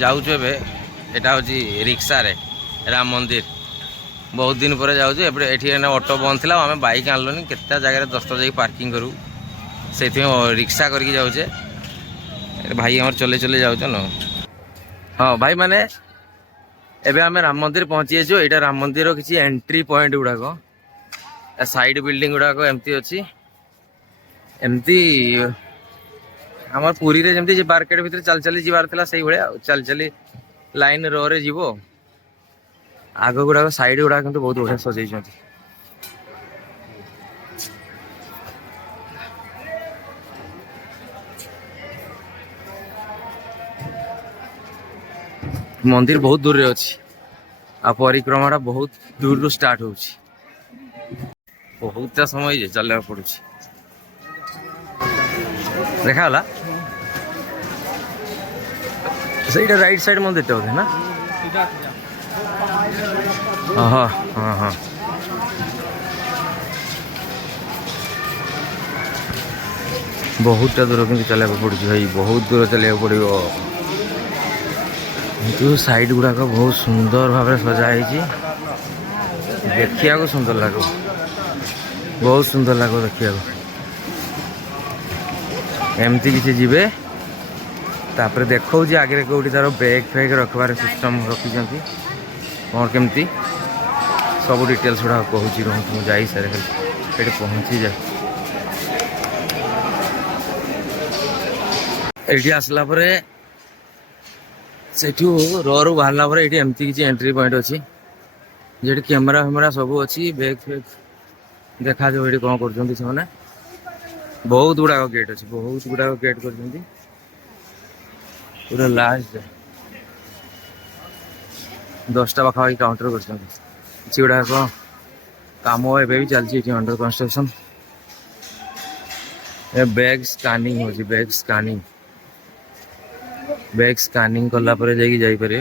जाऊँ एटा हूँ रिक्सा रे राम मंदिर बहुत दिन पर जाऊँ ये ऑटो बंद थी आम बाइक आनलुनि केते जगह 10 जाकि पार्किंग करूँ से रिक्शा करके जाऊे भाई आम चले चले जाऊँ न। हाँ भाई माने एबे आम राम मंदिर पहुँची जाइए। यहाँ राम मंदिर किसी एंट्री पॉइंट गुड़ाक साइड बिल्डिंग गुड़ाक एमती अच्छी एमती आम पुरी रे जमती मार्केट भीतर चल चली जीवार था से भाया चल चली लाइन रो रे जीव आग गुड़ाक साइड गुड़ाक बहुत बढ़िया सजाई मंदिर बहुत दूर रे अच्छी आ परिक्रमा बहुत दूर रू स्टार्ट हो बहुत समय चलना पड़ू देखा सहीटा राइट साइड मंदिर टे बोधे ना। हाँ हाँ हाँ बहुत दूर कि चलने पड़ू भाई बहुत दूर चलने पड़ो किंतु साइड गुड़ाक बहुत सुंदर भाव सजाई देखा सुंदर लगे बहुत सुंदर लगे देखा एमती किसी जीवे तापर देखो आगे कौटी तार बैग फैग रखबार सिस्टम रखी कौन केमती सब डिटेल्स गुड़ा कहूँ रुहतु मुझे जा सारे खाली पहुँची जाए ये आसला सेठू रू बाहर पर ये एमती किसी एंट्री पॉइंट अच्छी जे कैमेरा फैमेरा सब अच्छी बैग फैग देखा जो ये कौन कर बहुत गुड़ाक गेट अच्छी बहुत गुड़ाक गेट कर पूरा लास्ट 10टा पाखापाखि काउंटर कर गुड़ाक काम एवं भी चलती अंडर कंस्ट्रक्शन बैग स्कानिंग हो बैग स्कानिंग कला पर जाई पारे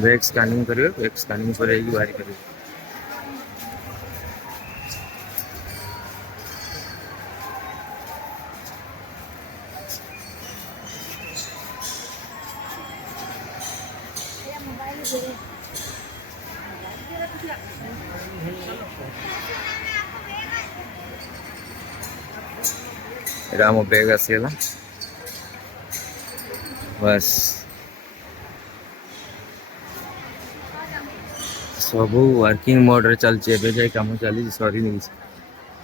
बैग स्कानिंग करेंगे बैग स्कानिंग पर बाहरी करेंगे राम बैग आसीगला बस सब वर्किंग मोड रे चलची एबे जाय काम चली सरी नहीं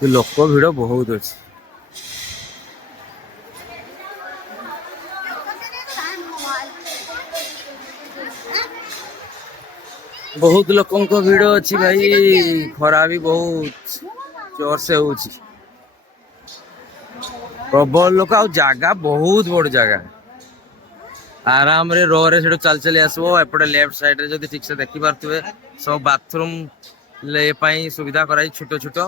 तो लोक भिड़ बहुत अच्छी बहुत लोकों को भिड़ अच्छी भाई खरा भी बहुत जोर से हो प्रबल लोक आ जगह बहुत बड़ जगह आराम रे रो रे चल चली आसबो एपटे लेफ्ट साइड रे जदि ठीक से देखि पारथुवे सब बाथरूम ले पाई सुविधा कराई छोटो छोटो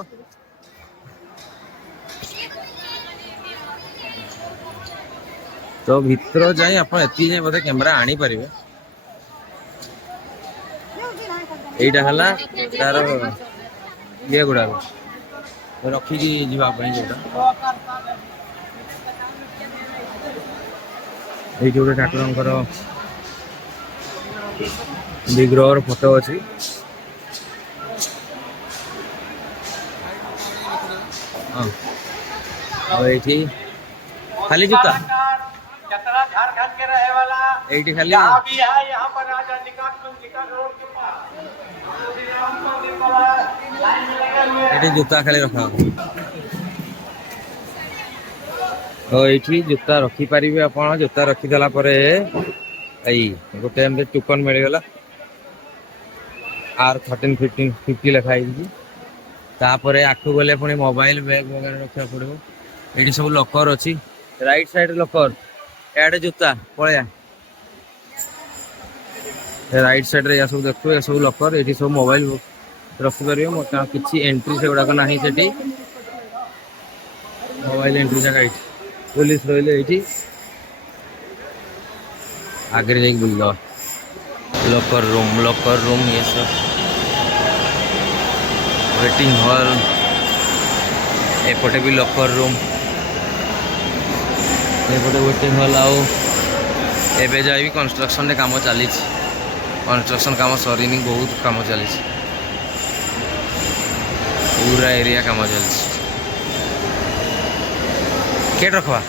तो भीतर जाई अपन एति जे बोधे कैमरा आनी परिवे एटा हला तार ये गुडा रखी की जीवा पई जोटा ये गोटे ठाकुर विग्रह फोटो अच्छी ये खाली जूता ये खाली ये जूता खाली रखा तो ये जूता रखिपारे आप जूता रखीदेला गोटे टोकन मिलगला R1350 लिखाई तापर आखु गले पुणी मोबाइल बैग वगैरह रखा पड़ो ये सब लकर अच्छी राइट साइड लकर एडे जूता पलैया राइट साइड रे सब देखो ये सब लकर ये सब मोबाइल रखिपारे किसी एंट्री से गुड़ाक ना से मोबाइल एंट्री जगह ये पुलिस रही ये आगे जाके बुल लॉकर रूम ये सब वेटिंग हॉल एपटे भी लॉकर रूम एपटे वेटिंग हॉल आउ एबे जाए भी कंस्ट्रक्शन रे काम चली कंस्ट्रक्शन काम सरीनी बहुत काम चली पूरा एरिया काम चली के रखवा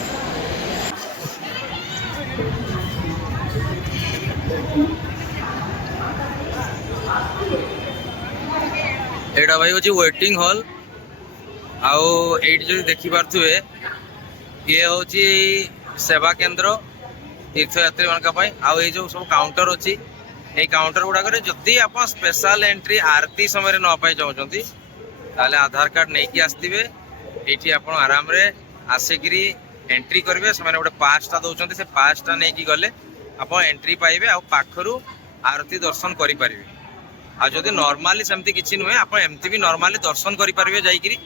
एटा भाई हूँ वेटिंग हॉल आउ जो देखी पारे ये हूँ सेवा केंद्र तीर्थयात्री मान आउ ये जो सब काउंटर अच्छी ये काउंटर गुड़ाक जदि आप स्पेशल एंट्री आरती समय न पाई चाहते ताले आधार कार्ड नहीं कि आसवे ये आप आराम रे आसिकी एंट्री करेंगे से गोटे पासटा दौरान से पासटा नहीं कि गले आप एंट्री पाइबे आ पाखरु आरती दर्शन करें आदि नॉर्मली सेमती किसी नुहे आप एमती भी नॉर्मली दर्शन करेंगे जाकि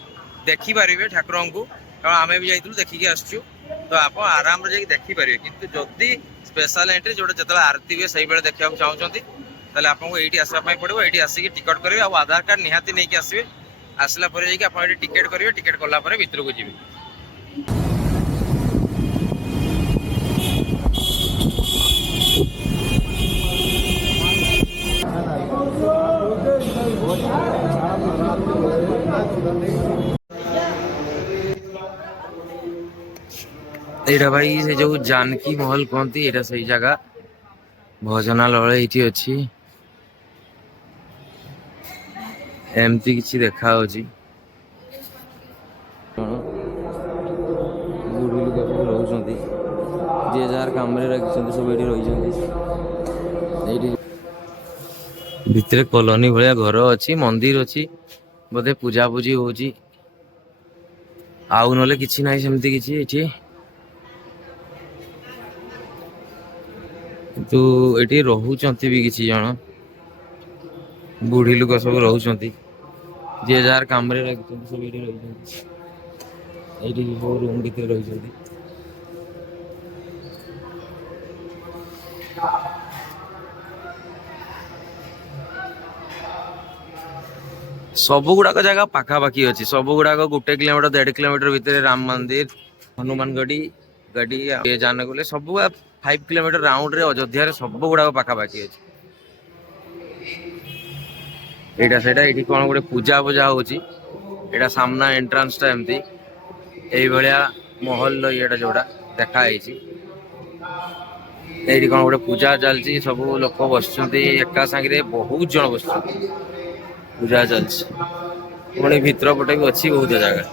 देखिपारे ठाकुर को कारण आम भी जाइलु देखिकी आसचु तो आप आराम रे देखिपारे किंतु जदि स्पेशल एंट्री जोटा जो आरती हुए से देखा चाहते ताले आपको ये आसवाई पड़ो ये आसिक टिकट करेंगे आ आधार कार्ड निहाती नहीं आसवे आसला आप टिकेट करेंगे टिकेट कला भितर को जी एटा भाई से जो जानकी महल कहती एटा सही जगह भजनालय ये अच्छी एमती किसी देखा जी जार कम सब ये भितर कॉलोनी भाया घर अच्छी मंदिर अच्छी बोधे पूजा पूजी हो आउ ना कि सेमती किसी तो ये रोचंती भी किसी जन बुढ़ी लोक सब रोचंती जी जार कम लगे सब ये रूम भीतर रही सब गुड़ाक जगह पाखापाखि अच्छी सब गुड़ाक 1 किलोमीटर 1.5 किलोमीटर भितर राम मंदिर हनुमानगढ़ी गढ़ी ये जान गले सब 5 किलोमीटर राउंड रे अयोध्या सब गुड़ाक पाखापाखि अच्छी एटा सेटा ये कौन गोटे पूजा पूजा होटा सामना एंट्रांस टा एमती यही भाया महल ये जोड़ा देखाई ये कौन गोटे पूजा चलती सब लोक बस एका सांगे बहुत जन बस पूजा चलती पुणी भितर पटे भी अच्छी बहुत जगह।